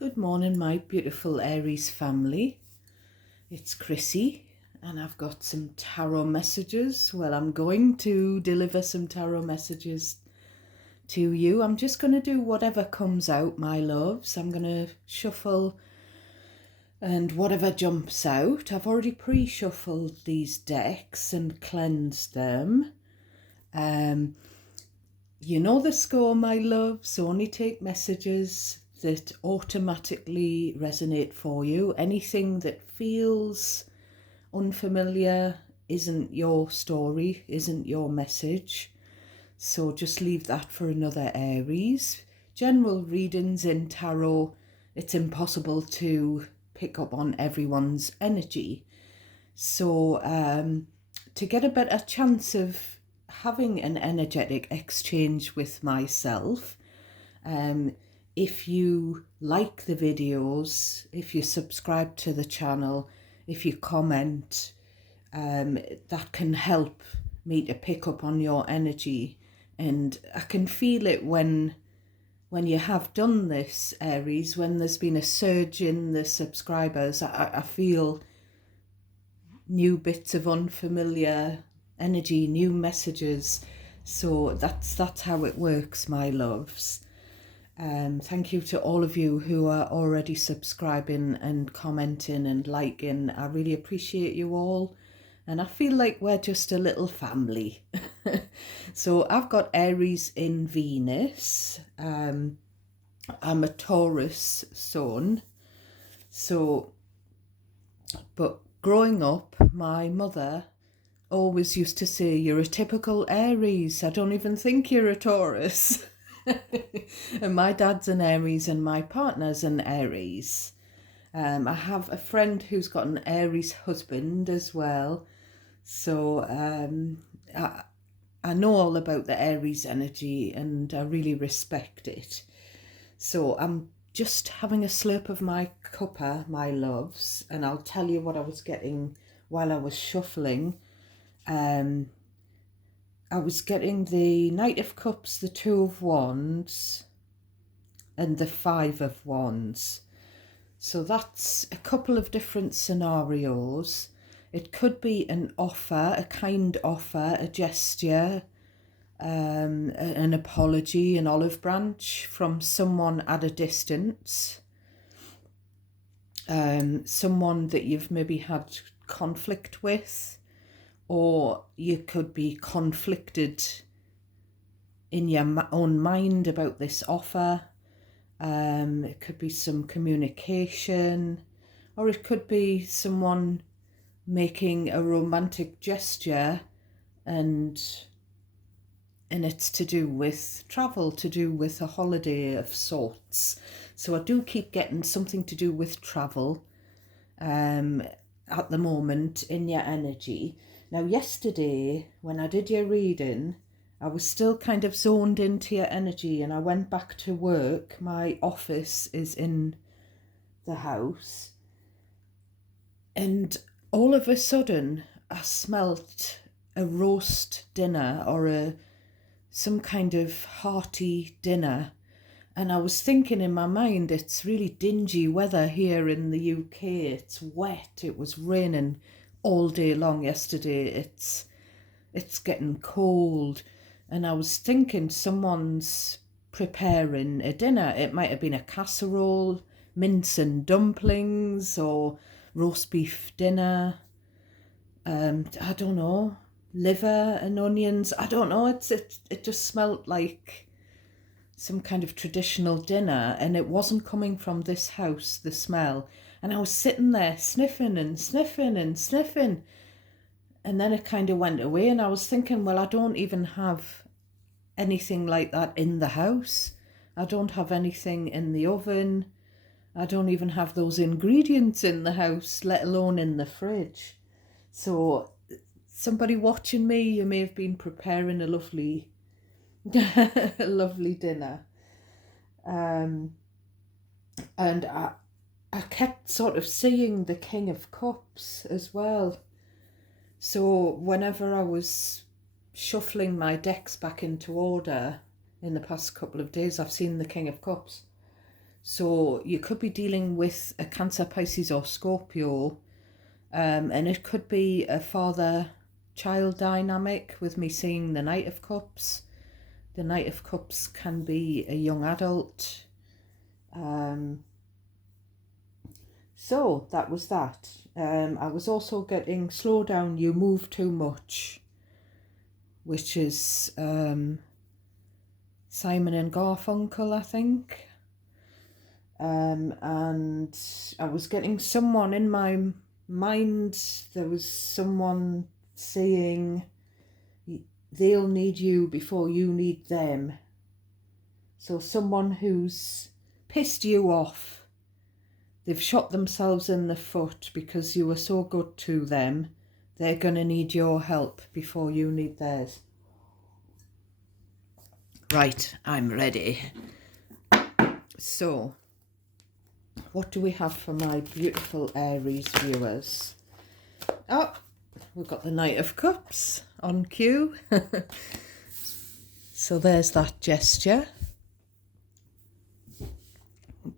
Good morning, my beautiful Aries family. It's Chrissy, and I've got some tarot messages. Well, I'm going to deliver some tarot messages to you. I'm just going to do whatever comes out, my loves. I'm going to shuffle and whatever jumps out. I've already pre-shuffled these decks and cleansed them. You know the score, my loves. Only take messages that automatically resonate for you. Anything that feels unfamiliar isn't your story, isn't your message. So just leave that for another Aries. General readings in tarot, it's impossible to pick up on everyone's energy. So to get a better chance of having an energetic exchange with myself, if you like the videos, if you subscribe to the channel, if you comment, that can help me to pick up on your energy. And I can feel it when you have done this, Aries, when there's been a surge in the subscribers. I feel new bits of unfamiliar energy, new messages. So that's how it works, my loves. Thank you to all of you who are already subscribing and commenting and liking. I really appreciate you all. And I feel like we're just a little family. So I've got Aries in Venus. I'm a Taurus sun. So, but growing up, my mother always used to say, "You're a typical Aries. I don't even think you're a Taurus." And my dad's an Aries and my partner's an Aries. I have a friend who's got an Aries husband as well. So I know all about the Aries energy and I really respect it. So I'm just having a slurp of my cuppa, my loves, and I'll tell you what I was getting while I was shuffling. I was getting the Knight of Cups, the Two of Wands, and the Five of Wands. So that's a couple of different scenarios. It could be an offer, a kind offer, a gesture, an apology, an olive branch from someone at a distance. Someone that you've maybe had conflict with, or you could be conflicted in your own mind about this offer. It could be some communication, or it could be someone making a romantic gesture and it's to do with travel, to do with a holiday of sorts. So I do keep getting something to do with travel at the moment in your energy. Now, yesterday, when I did your reading, I was still kind of zoned into your energy and I went back to work. My office is in the house. And all of a sudden, I smelt a roast dinner or some kind of hearty dinner. And I was thinking in my mind, it's really dingy weather here in the UK. It's wet. It was raining all day long yesterday. It's getting cold. And I was thinking someone's preparing a dinner. It might have been a casserole, mince and dumplings, or roast beef dinner. I don't know, liver and onions. I don't know. It just smelled like some kind of traditional dinner, and it wasn't coming from this house, the smell. And I was sitting there sniffing and sniffing and sniffing. And then it kind of went away, and I was thinking, well, I don't even have anything like that in the house. I don't have anything in the oven. I don't even have those ingredients in the house, let alone in the fridge. So somebody watching me, you may have been preparing a lovely a lovely dinner. And I kept sort of seeing the King of Cups as well. So whenever I was shuffling my decks back into order in the past couple of days, I've seen the King of Cups. So you could be dealing with a Cancer, Pisces or Scorpio, and it could be a father-child dynamic with me seeing the Knight of Cups. The Knight of Cups can be a young adult. So that was that. I was also getting slow down, you move too much, which is Simon and Garfunkel, I think. And I was getting someone in my mind, there was someone saying they'll need you before you need them. So someone who's pissed you off, they've shot themselves in the foot because you were so good to them, they're going to need your help before you need theirs. Right, I'm ready. So, what do we have for my beautiful Aries viewers? Oh, we've got the Knight of Cups on cue. So there's that gesture.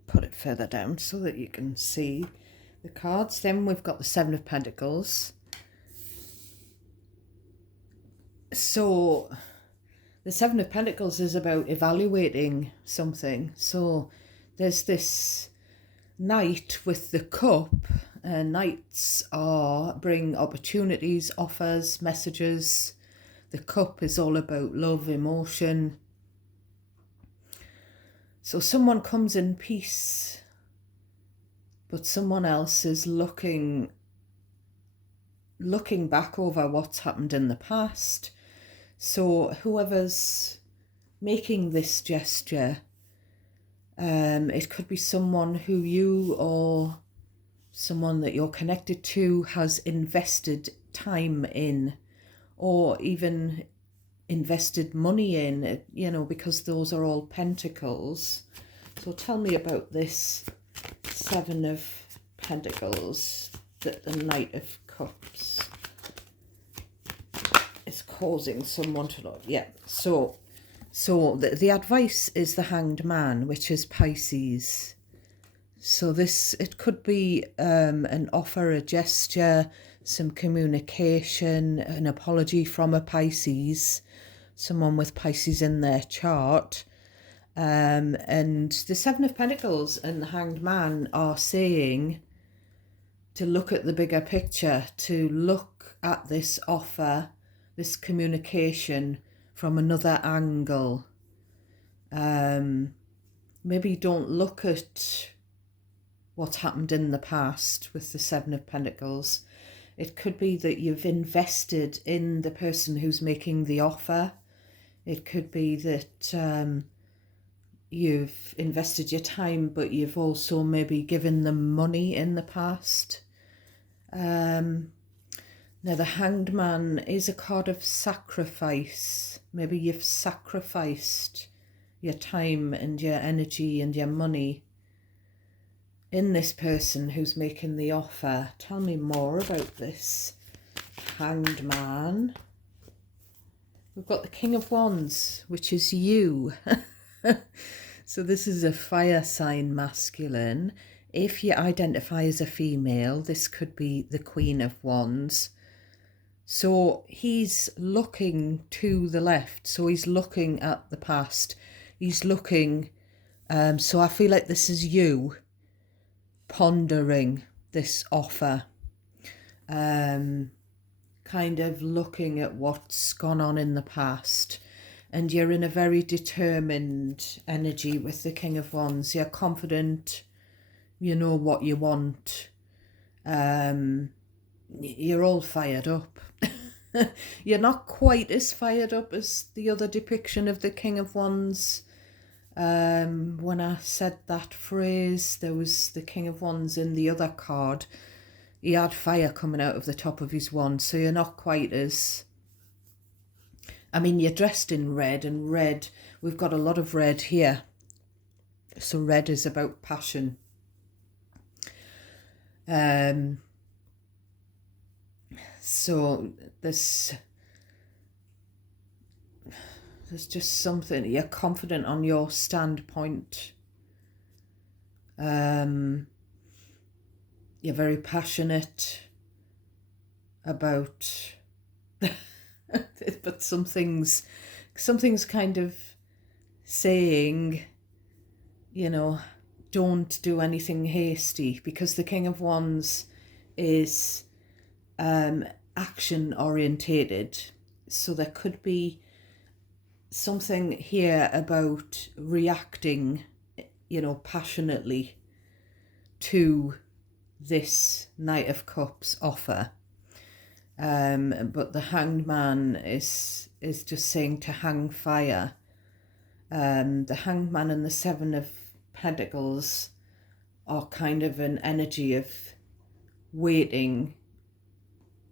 Put it further down so that you can see the cards. Then we've got the Seven of Pentacles. So the Seven of Pentacles is about evaluating something. So there's this Knight with the cup. Knights bring opportunities, offers, messages. The cup is all about love, emotion. So someone comes in peace, but someone else is looking back over what's happened in the past. So whoever's making this gesture, it could be someone who you or someone that you're connected to has invested time in, or even invested money in, you know, because those are all pentacles. So tell me about this Seven of Pentacles that the Knight of Cups is causing someone to look. Yeah, so the advice is the Hanged Man, which is Pisces. So this, it could be an offer, a gesture, some communication, an apology from a Pisces, someone with Pisces in their chart. And the Seven of Pentacles and the Hanged Man are saying to look at the bigger picture, to look at this offer, this communication from another angle. Maybe don't look at what's happened in the past with the Seven of Pentacles. It could be that you've invested in the person who's making the offer. It could be that you've invested your time, but you've also maybe given them money in the past. Now the Hanged Man is a card of sacrifice. Maybe you've sacrificed your time and your energy and your money in this person who's making the offer. Tell me more about this Hanged Man. We've got the King of Wands, which is you. So this is a fire sign masculine. If you identify as a female, this could be the Queen of Wands. So he's looking to the left. So he's looking at the past. He's looking, so I feel like this is you pondering this offer, kind of looking at what's gone on in the past, and you're in a very determined energy with the King of Wands. You're confident, you know what you want, you're all fired up. You're not quite as fired up as the other depiction of the King of Wands. When I said that phrase, there was the King of Wands in the other card. He had fire coming out of the top of his wand, so you're not quite as... I mean, you're dressed in red, and red, we've got a lot of red here. So red is about passion. So there's just something, you're confident on your standpoint. You're very passionate about, but something's kind of saying, you know, don't do anything hasty, because the King of Wands is action orientated. So there could be something here about reacting, passionately to this Knight of Cups offer. But the Hanged Man is just saying to hang fire. The Hanged Man and the Seven of Pentacles are kind of an energy of waiting,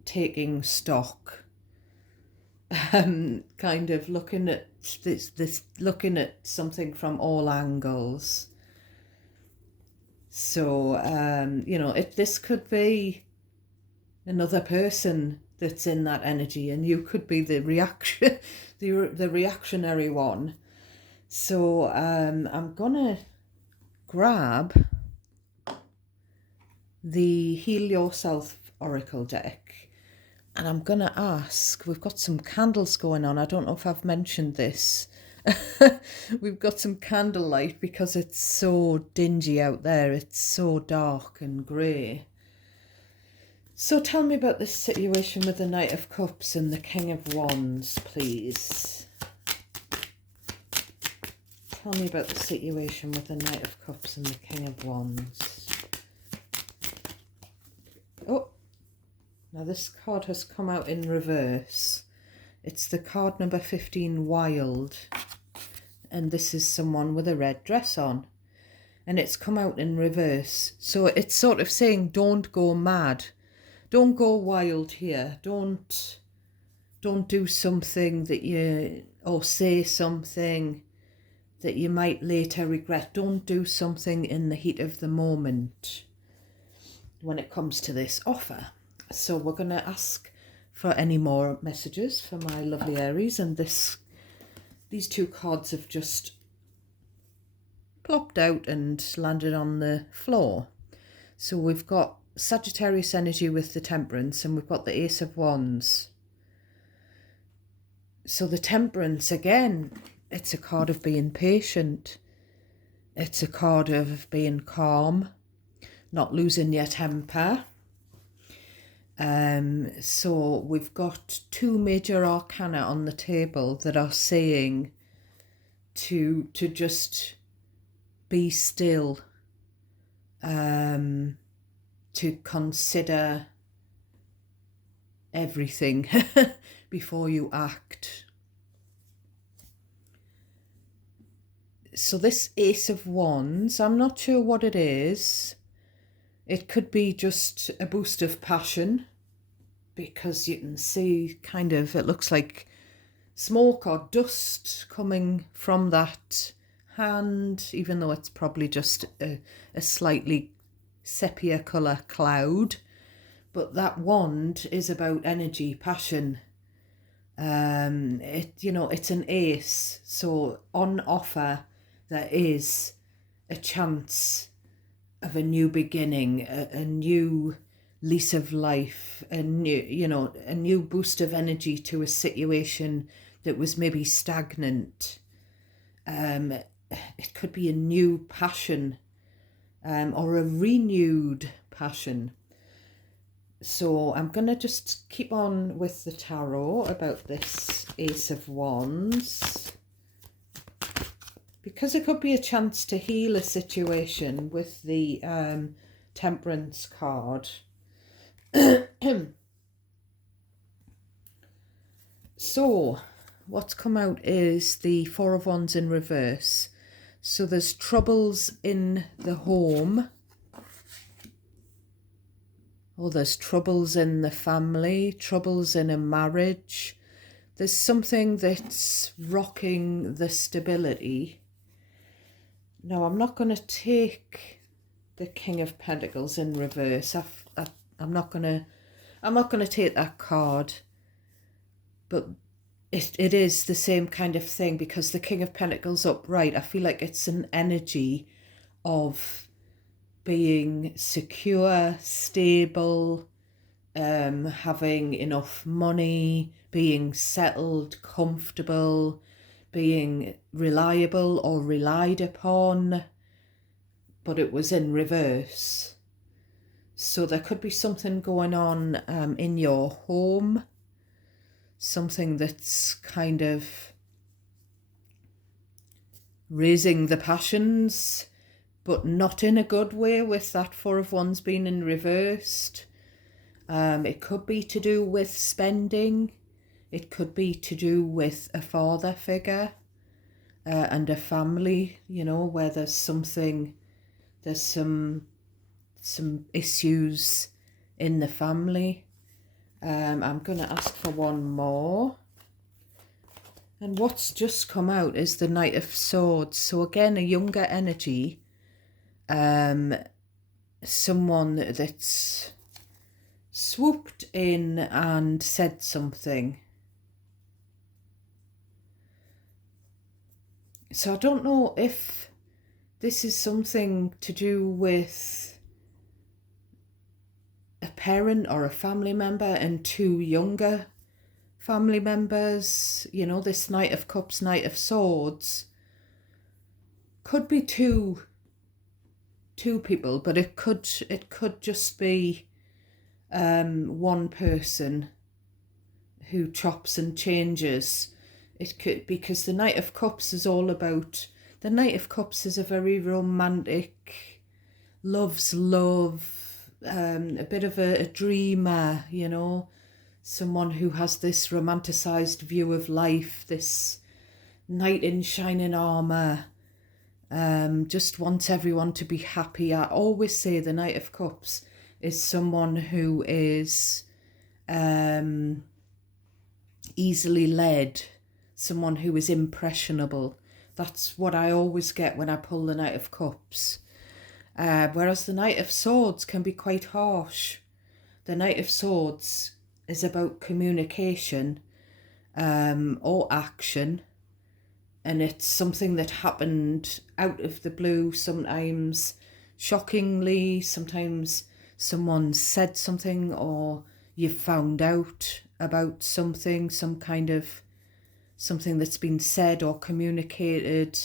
taking stock, kind of looking at looking at something from all angles. So, this could be another person that's in that energy, and you could be the reaction, the reactionary one. So, I'm gonna grab the Heal Yourself Oracle deck, and I'm gonna ask, we've got some candles going on. I don't know if I've mentioned this. We've got some candlelight because it's so dingy out there. It's so dark and grey. So tell me about this situation with the Knight of Cups and the King of Wands, please. Tell me about the situation with the Knight of Cups and the King of Wands. Oh, now this card has come out in reverse. It's the card number 15, Wild. And this is someone with a red dress on. And it's come out in reverse. So it's sort of saying, don't go mad. Don't go wild here. Don't do something that or say something that you might later regret. Don't do something in the heat of the moment when it comes to this offer. So we're going to ask for any more messages for my lovely Aries, and these two cards have just plopped out and landed on the floor. So we've got Sagittarius energy with the Temperance, and we've got the Ace of Wands. So the Temperance, again, it's a card of being patient. It's a card of being calm, not losing your temper. So we've got two major arcana on the table that are saying to just be still, to consider everything before you act. So this Ace of Wands, I'm not sure what it is. It could be just a boost of passion, because you can see kind of, it looks like smoke or dust coming from that hand, even though it's probably just a slightly sepia colour cloud. But that wand is about energy, passion. It's an ace. So on offer, there is a chance of a new beginning, a new lease of life, a new boost of energy to a situation that was maybe stagnant. It could be a new passion, or a renewed passion. So I'm going to just keep on with the tarot about this Ace of Wands, because it could be a chance to heal a situation with the Temperance card. So what's come out is the Four of Wands in reverse. So there's troubles in the home, or there's troubles in the family, troubles in a marriage. There's something that's rocking the stability. Now, I'm not going to take the King of Pentacles in reverse. I'm not going to take that card. But it is the same kind of thing, because the King of Pentacles upright, I feel like it's an energy of being secure, stable, having enough money, being settled, comfortable, being reliable or relied upon, but it was in reverse. So there could be something going on in your home, something that's kind of raising the passions, but not in a good way, with that Four of Wands being in reversed. It could be to do with spending. It could be to do with a father figure and a family, you know, where there's some issues in the family. I'm going to ask for one more. And what's just come out is the Knight of Swords. So again, a younger energy. Someone that's swooped in and said something. So I don't know if this is something to do with a parent or a family member and two younger family members. You know, this Knight of Cups, Knight of Swords could be two people, but it could just be one person who chops and changes. It could, because the Knight of Cups is all about, the Knight of Cups is a very romantic, loves love, a bit of a dreamer, you know, someone who has this romanticized view of life, this knight in shining armor, just wants everyone to be happy. I always say the Knight of Cups is someone who is easily led, someone who is impressionable. That's what I always get when I pull the Knight of Cups. Whereas the Knight of Swords can be quite harsh. The Knight of Swords is about communication or action. And it's something that happened out of the blue, sometimes shockingly, sometimes someone said something or you found out about something, some kind of something that's been said or communicated.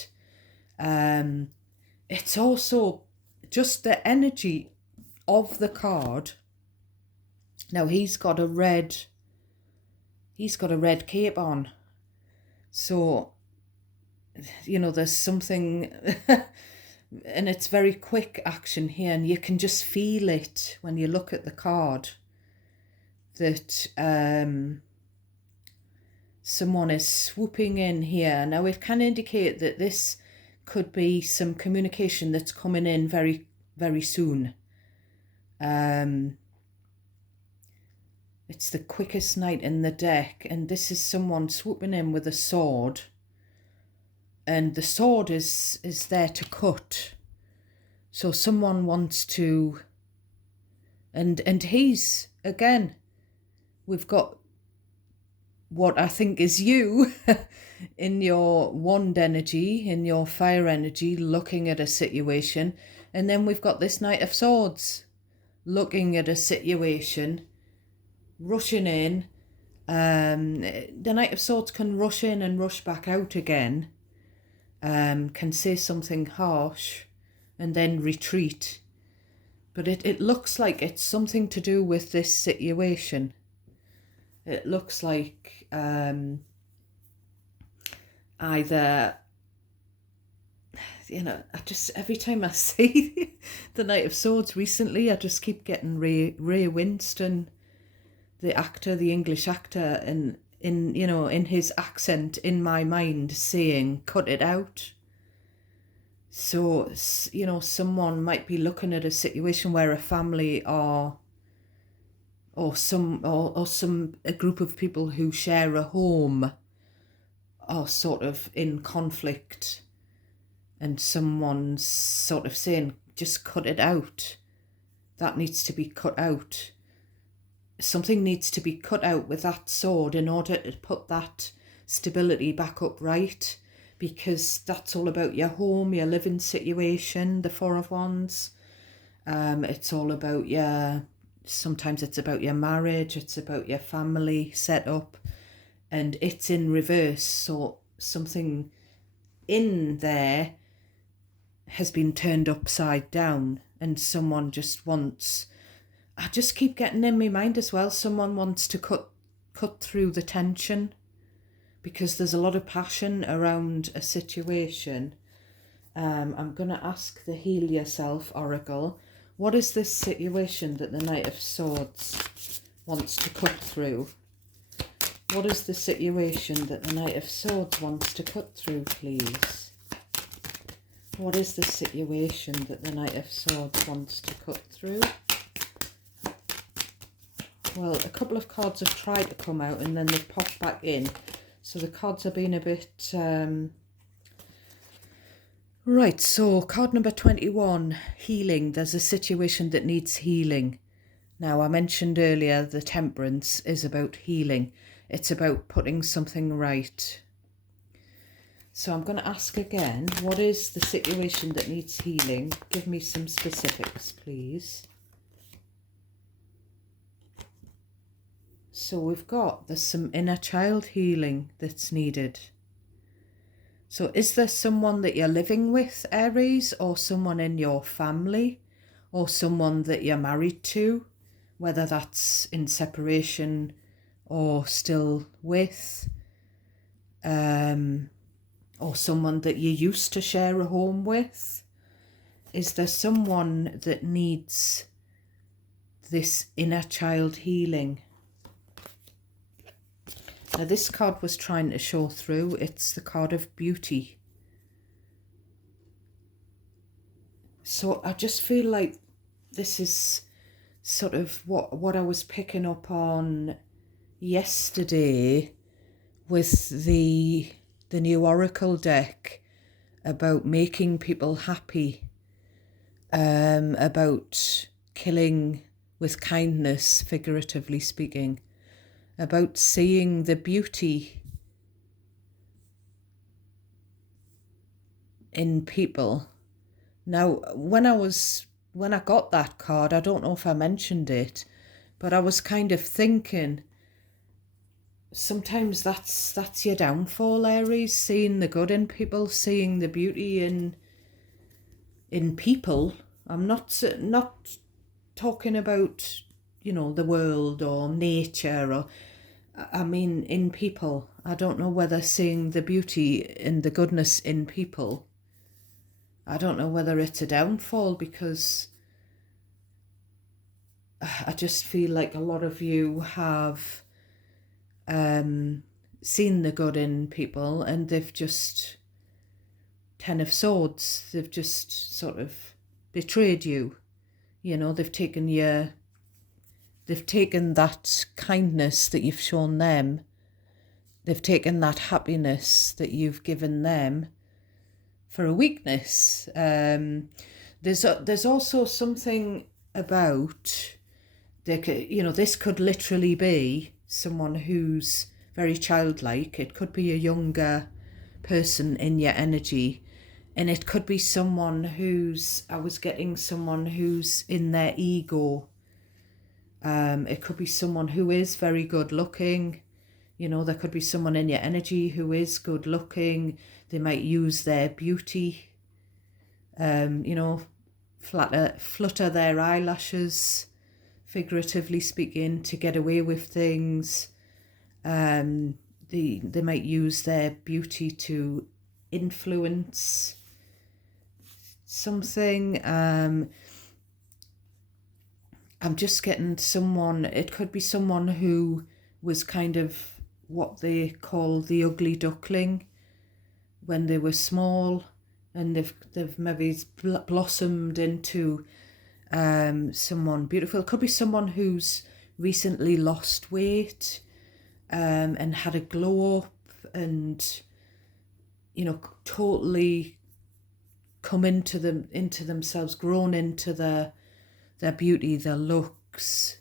It's also just the energy of the card. Now he's got a red cape on. So, you know, there's something and it's very quick action here, and you can just feel it when you look at the card that someone is swooping in here. Now it can indicate that this could be some communication that's coming in very, very soon. It's the quickest knight in the deck, and this is someone swooping in with a sword. And the sword is there to cut. So someone wants to, and he's, again, we've got what I think is you in your wand energy, in your fire energy, looking at a situation. And then we've got this Knight of Swords looking at a situation, rushing in. The Knight of Swords can rush in and rush back out again. Can say something harsh and then retreat. But it looks like it's something to do with this situation. It looks like either, you know, I just, every time I see the Knight of Swords recently, I just keep getting Ray Winston, the actor, the English actor, and you know, in his accent in my mind saying, cut it out. So, you know, someone might be looking at a situation where a family or a group of people who share a home are sort of in conflict, and someone's sort of saying, just cut it out. That needs to be cut out. Something needs to be cut out with that sword in order to put that stability back upright, because that's all about your home, your living situation, the Four of Wands. It's all about sometimes it's about your marriage, it's about your family setup, and it's in reverse. So something in there has been turned upside down, and someone just wants, I just keep getting in my mind as well, someone wants to cut through the tension, because there's a lot of passion around a situation. I'm going to ask the Heal Yourself Oracle, what is this situation that the Knight of Swords wants to cut through? What is the situation that the Knight of Swords wants to cut through, please? What is the situation that the Knight of Swords wants to cut through? Well, a couple of cards have tried to come out and then they've popped back in. So the cards have been a bit... Right, so card number 21, healing. There's a situation that needs healing. Now, I mentioned earlier the Temperance is about healing. It's about putting something right. So I'm going to ask again, what is the situation that needs healing? Give me some specifics, please. So there's some inner child healing that's needed. So is there someone that you're living with, Aries, or someone in your family, or someone that you're married to, whether that's in separation or still with, or someone that you used to share a home with? Is there someone that needs this inner child healing? Now this card was trying to show through. It's the card of beauty. So I just feel like this is sort of what I was picking up on yesterday with the new Oracle deck about making people happy, about killing with kindness, figuratively speaking, about seeing the beauty in people. Now, when I got that card, I don't know if I mentioned it, but I was kind of thinking, sometimes that's your downfall, Aries, seeing the good in people, seeing the beauty in people. I'm not talking about, the world or nature, or I mean in people. I don't know whether seeing the beauty and the goodness in people, I don't know whether it's a downfall, because I just feel like a lot of you have seen the good in people and they've just, Ten of Swords, they've just sort of betrayed you. They've taken that kindness that you've shown them, they've taken that happiness that you've given them for a weakness. There's also something about, this could literally be someone who's very childlike. It could be a younger person in your energy, and it could be someone who's in their ego. It could be someone who is very good looking. There could be someone in your energy who is good looking. They might use their beauty, flutter their eyelashes, figuratively speaking, to get away with things. They might use their beauty to influence something. I'm just getting someone, it could be someone who was kind of what they call the ugly duckling when they were small, and they've maybe blossomed into someone beautiful. It could be someone who's recently lost weight and had a glow up, and totally come into themselves, grown into their beauty, their looks.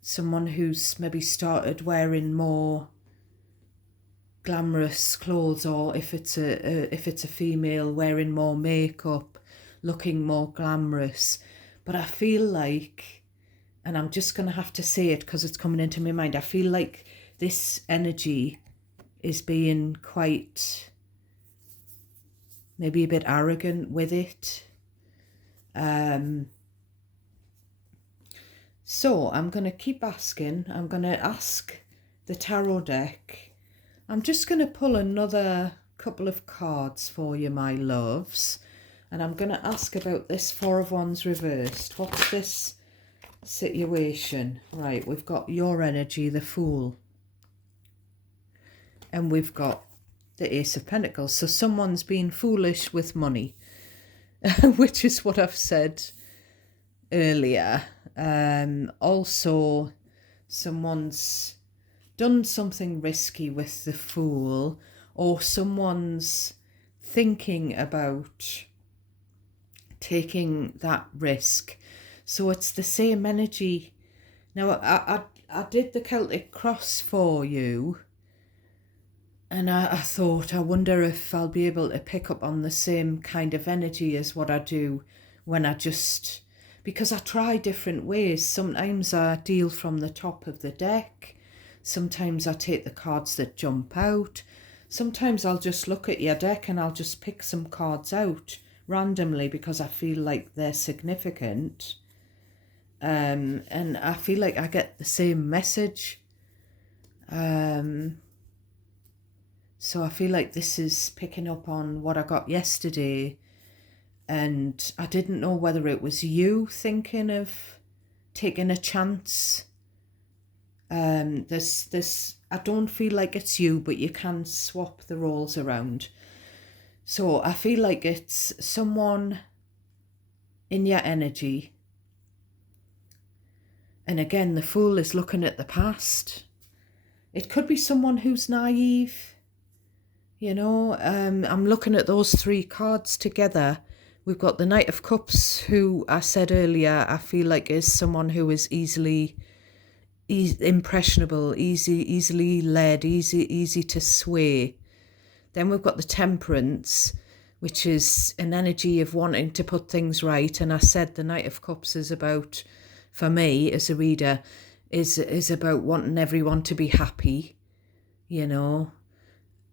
Someone who's maybe started wearing more glamorous clothes, or if it's a female, wearing more makeup, looking more glamorous. But I feel like, and I'm just going to have to say it because it's coming into my mind, I feel like this energy is being quite, maybe a bit arrogant with it. So I'm going to keep asking. I'm going to ask the tarot deck. I'm just going to pull another couple of cards for you, my loves. And I'm going to ask about this Four of Wands reversed. What's this situation? Right, we've got your energy, the Fool. And we've got the Ace of Pentacles. So someone's been foolish with money, which is what I've said earlier. Also, someone's done something risky with the Fool, or someone's thinking about taking that risk. So it's the same energy. Now, I did the Celtic Cross for you, and I thought, I wonder if I'll be able to pick up on the same kind of energy as what I do when I just, because I try different ways. Sometimes I deal from the top of the deck. Sometimes I take the cards that jump out. Sometimes I'll just look at your deck and I'll just pick some cards out randomly because I feel like they're significant. And I feel like I get the same message. So I feel like this is picking up on what I got yesterday. And I didn't know whether it was you thinking of taking a chance. I don't feel like it's you, but you can swap the roles around. So I feel like it's someone in your energy. And again, the Fool is looking at the past. It could be someone who's naive. You know, I'm looking at those three cards together. We've got the Knight of Cups, who I said earlier, I feel like is someone who is easily impressionable, easily led, easy to sway. Then we've got the Temperance, which is an energy of wanting to put things right. And I said the Knight of Cups is about, for me as a reader, is about wanting everyone to be happy, you know.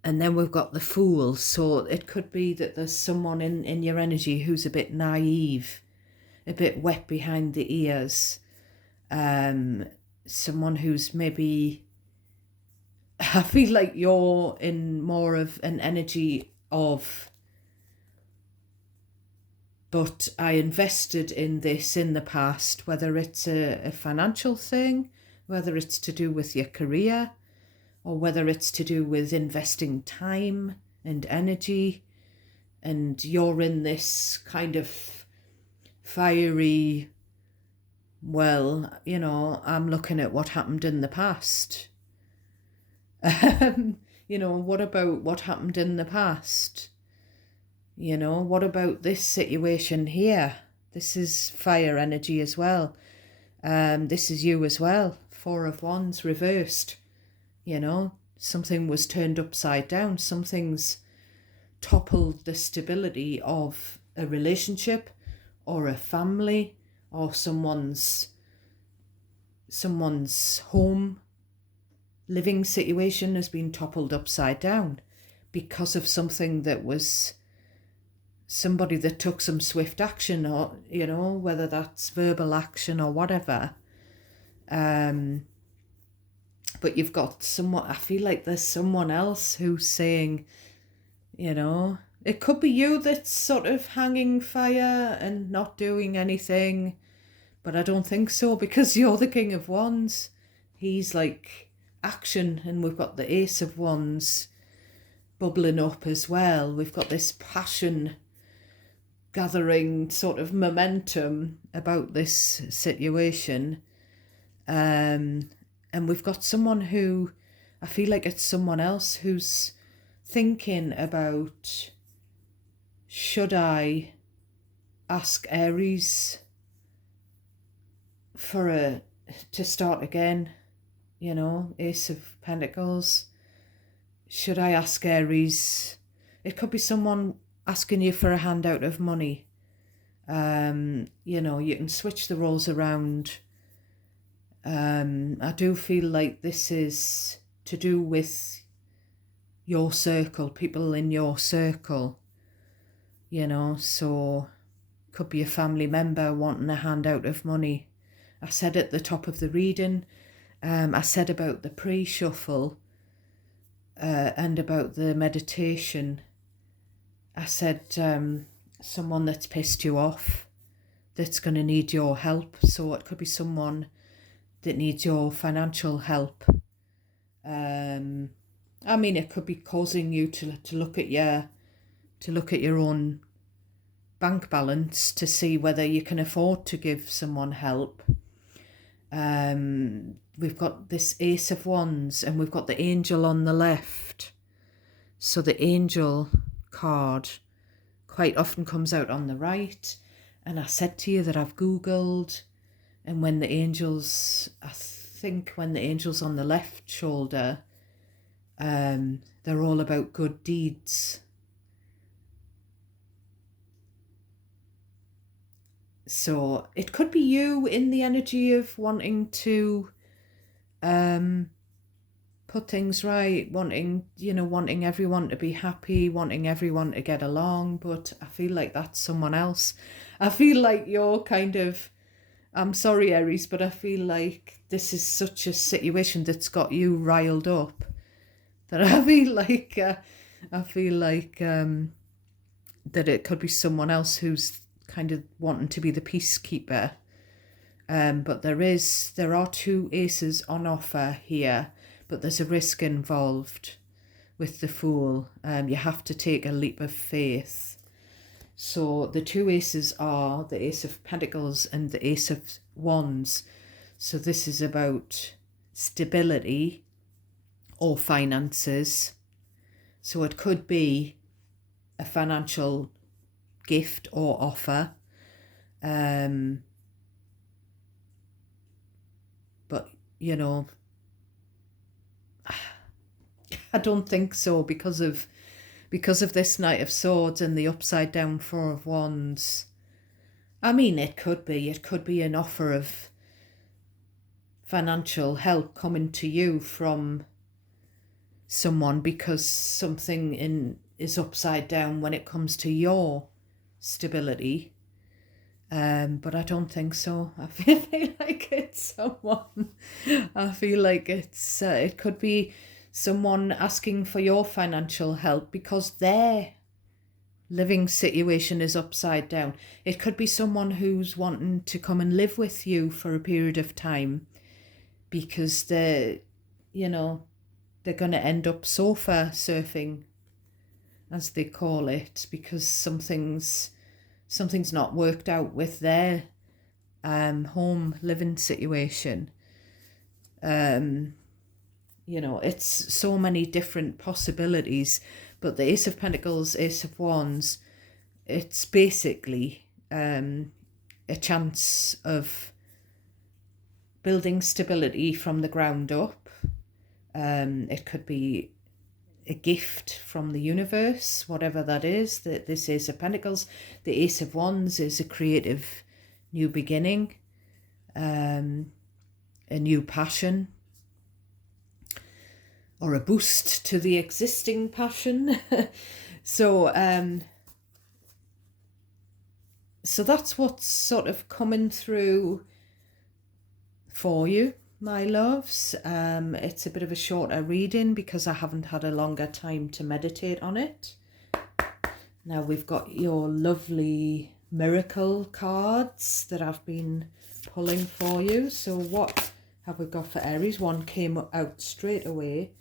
And then we've got the Fool. So it could be that there's someone in your energy who's a bit naive, a bit wet behind the ears. Someone who's maybe, I feel like you're in more of an energy of, but I invested in this in the past, whether it's a financial thing, whether it's to do with your career, or whether it's to do with investing time and energy, and you're in this kind of fiery, well, you know, I'm looking at what happened in the past. You know, what about what happened in the past? You know, what about this situation here? This is fire energy as well. This is you as well. Four of Wands reversed. You know, something was turned upside down. Something's toppled the stability of a relationship or a family or someone's home living situation has been toppled upside down because of something that was somebody that took some swift action, or, you know, whether that's verbal action or whatever. But you've got someone, I feel like there's someone else who's saying, you know, it could be you that's sort of hanging fire and not doing anything, but I don't think so, because you're the King of Wands. He's like action, and we've got the Ace of Wands bubbling up as well. We've got this passion gathering sort of momentum about this situation. And we've got someone who, I feel like it's someone else who's thinking about, should I ask Aries to start again? You know, Ace of Pentacles. Should I ask Aries? It could be someone asking you for a handout of money. You know, you can switch the roles around. I do feel like this is to do with your circle, people in your circle, you know, so could be a family member wanting a handout of money. I said at the top of the reading, I said about the pre-shuffle and about the meditation. I said someone that's pissed you off, that's going to need your help. So it could be someone that needs your financial help. I mean, it could be causing you to look at your own bank balance to see whether you can afford to give someone help. We've got this Ace of Wands and we've got the Angel on the left. So the Angel card quite often comes out on the right. And I said to you that I've Googled, and when the angels, I think when the angel's on the left shoulder, they're all about good deeds. So it could be you in the energy of wanting to put things right, wanting everyone to be happy, wanting everyone to get along, but I feel like that's someone else. I feel like you're kind of, I'm sorry Aries, but I feel like this is such a situation that's got you riled up that I feel like that it could be someone else who's kind of wanting to be the peacekeeper. But there are two aces on offer here, but there's a risk involved with the Fool. You have to take a leap of faith. So the two aces are the Ace of Pentacles and the Ace of Wands. So this is about stability or finances. So it could be a financial gift or offer. But, you know, I don't think so because of this Knight of Swords and the upside down Four of Wands. I mean, it could be an offer of financial help coming to you from someone because something is upside down when it comes to your stability. But I don't think so. I feel like it's someone. I feel like it could be someone asking for your financial help because their living situation is upside down. It could be someone who's wanting to come and live with you for a period of time because they're going to end up sofa surfing, as they call it, because something's not worked out with their home living situation. It's so many different possibilities, but the Ace of Pentacles, Ace of Wands, it's basically a chance of building stability from the ground up. It could be a gift from the universe, whatever that is. This Ace of Pentacles, the Ace of Wands is a creative new beginning, a new passion, or a boost to the existing passion. So that's what's sort of coming through for you, my loves. It's a bit of a shorter reading because I haven't had a longer time to meditate on it. Now we've got your lovely miracle cards that I've been pulling for you. So what have we got for Aries? One came out straight away.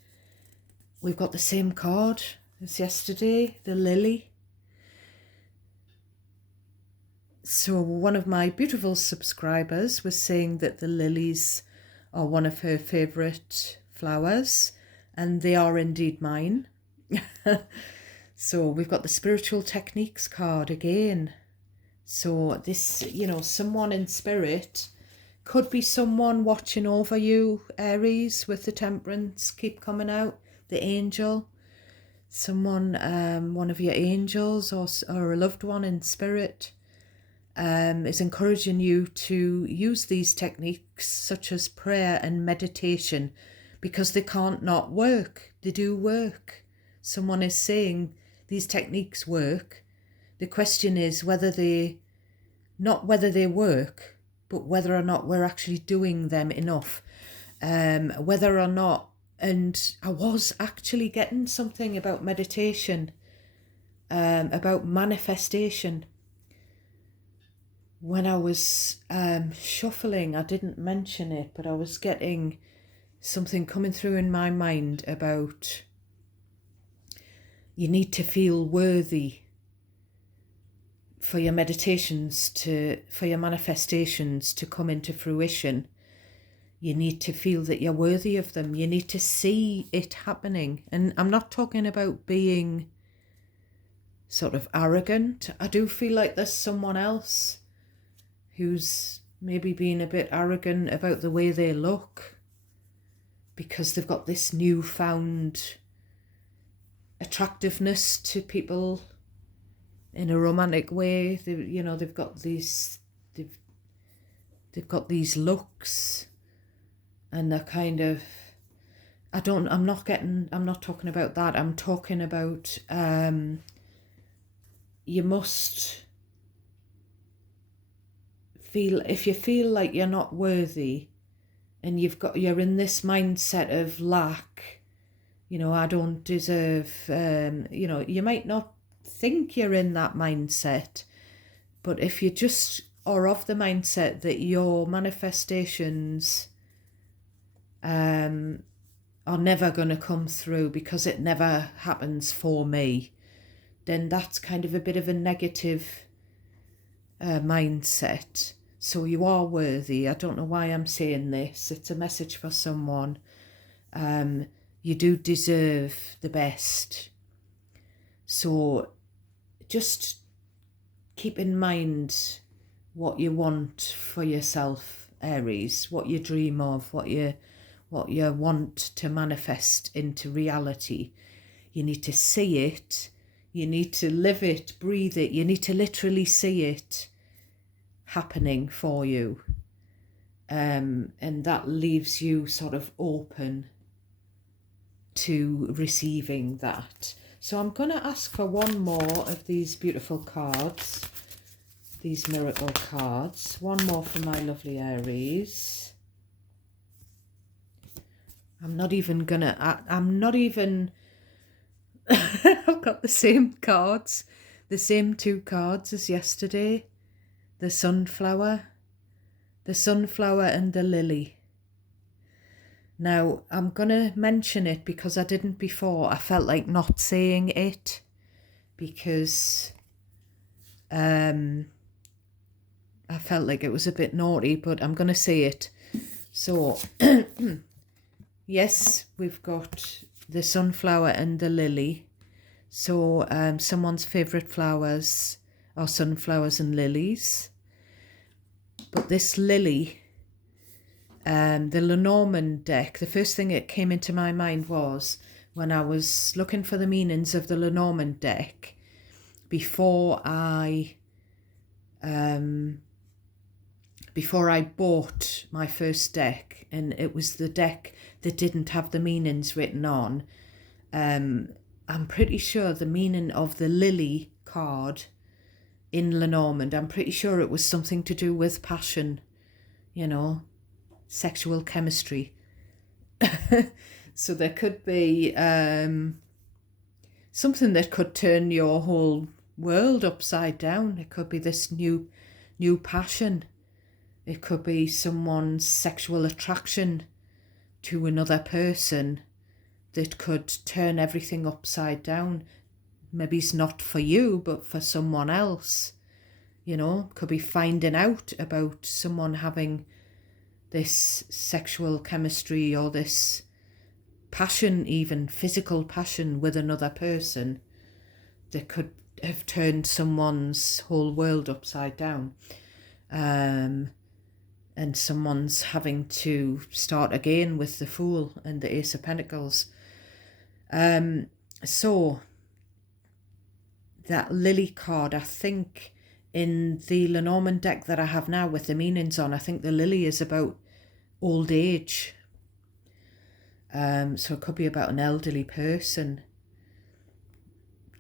We've got the same card as yesterday, the lily. So one of my beautiful subscribers was saying that the lilies are one of her favourite flowers, and they are indeed mine. So we've got the spiritual techniques card again. So this, someone in spirit could be someone watching over you, Aries, with the temperance keep coming out, the angel, someone, one of your angels or a loved one in spirit. is encouraging you to use these techniques such as prayer and meditation, because they can't not work. They do work. Someone is saying these techniques work. The question is not whether they work, but whether or not we're actually doing them enough. Whether or not, and I was actually getting something about meditation, about manifestation. When I was shuffling, I didn't mention it, but I was getting something coming through in my mind about you need to feel worthy for your for your manifestations to come into fruition. You need to feel that you're worthy of them. You need to see it happening. And I'm not talking about being sort of arrogant. I do feel like there's someone else who's maybe being a bit arrogant about the way they look because they've got this newfound attractiveness to people in a romantic way. They've got these looks, and they're kind of, I'm not talking about that. I'm talking about you must feel, if you feel like you're not worthy and you're in this mindset of lack, I don't deserve, you might not think you're in that mindset, but if you just are of the mindset that your manifestations are never going to come through because it never happens for me, then that's kind of a bit of a negative mindset. So you are worthy. I don't know why I'm saying this. It's a message for someone. You do deserve the best. So just keep in mind what you want for yourself, Aries, what you dream of, what you want to manifest into reality. You need to see it. You need to live it, breathe it. You need to literally see it happening for you. And that leaves you sort of open to receiving that. So I'm going to ask for one more of these beautiful cards, these miracle cards. One more for my lovely Aries. I've got the same cards, the same two cards as yesterday. The sunflower and the lily. Now, I'm going to mention it because I didn't before. I felt like not saying it because I felt like it was a bit naughty, but I'm going to say it. So, yes, we've got the sunflower and the lily. So, someone's favourite flowers are sunflowers and lilies. But this lily, the Lenormand deck, the first thing that came into my mind was when I was looking for the meanings of the Lenormand deck before I bought my first deck, and it was the deck that didn't have the meanings written on. I'm pretty sure the meaning of the lily card in Lenormand, I'm pretty sure it was something to do with passion, sexual chemistry. So there could be something that could turn your whole world upside down. It could be this new passion. It could be someone's sexual attraction to another person that could turn everything upside down. Maybe it's not for you, but for someone else. Could be finding out about someone having this sexual chemistry or this passion, even physical passion with another person that could have turned someone's whole world upside down. And someone's having to start again with the Fool and the Ace of Pentacles. So that lily card, I think In the Lenormand deck that I have now with the meanings on, I think the lily is about old age. So it could be about an elderly person,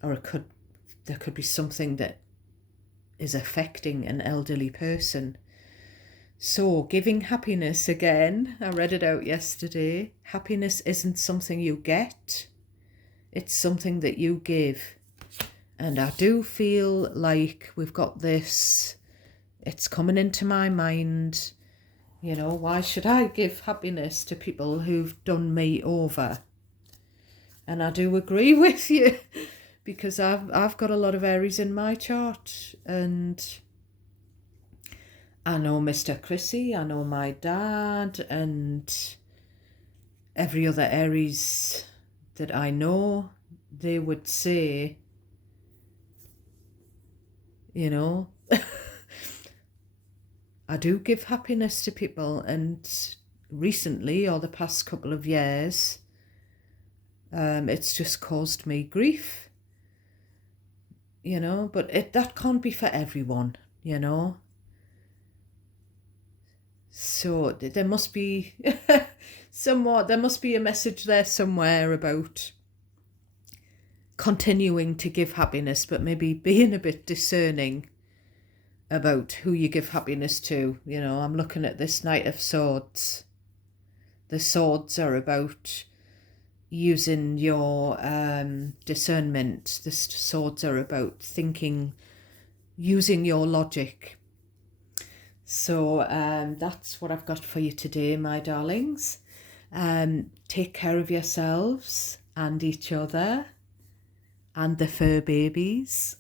or there could be something that is affecting an elderly person. So giving happiness again, I read it out yesterday. Happiness isn't something you get, it's something that you give. And I do feel like we've got this, it's coming into my mind, you know, why should I give happiness to people who've done me over? And I do agree with you, because I've got a lot of Aries in my chart, and I know Mr. Chrissy, I know my dad, and every other Aries that I know, they would say, you know, I do give happiness to people, and recently, or the past couple of years, it's just caused me grief, you know, but that can't be for everyone, you know. So there must be there must be a message there somewhere about continuing to give happiness, but maybe being a bit discerning about who you give happiness to. You know, I'm looking at this Knight of Swords. The swords are about using your discernment. The swords are about thinking, using your logic. So that's what I've got for you today, my darlings. Take care of yourselves and each other and the fur babies.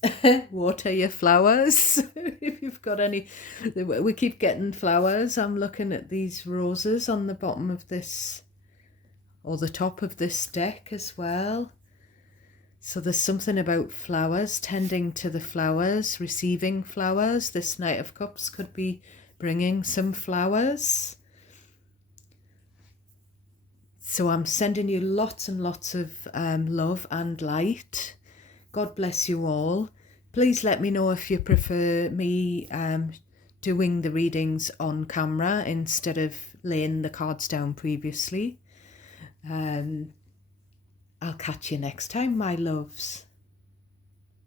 Water your flowers if you've got any. We keep getting flowers. I'm looking at these roses on the bottom of this, or the top of this deck as well. So there's something about flowers, tending to the flowers, receiving flowers. This Knight of Cups could be bringing some flowers. So I'm sending you lots and lots of love and light. God bless you all. Please let me know if you prefer me doing the readings on camera instead of laying the cards down previously. I'll catch you next time, my loves.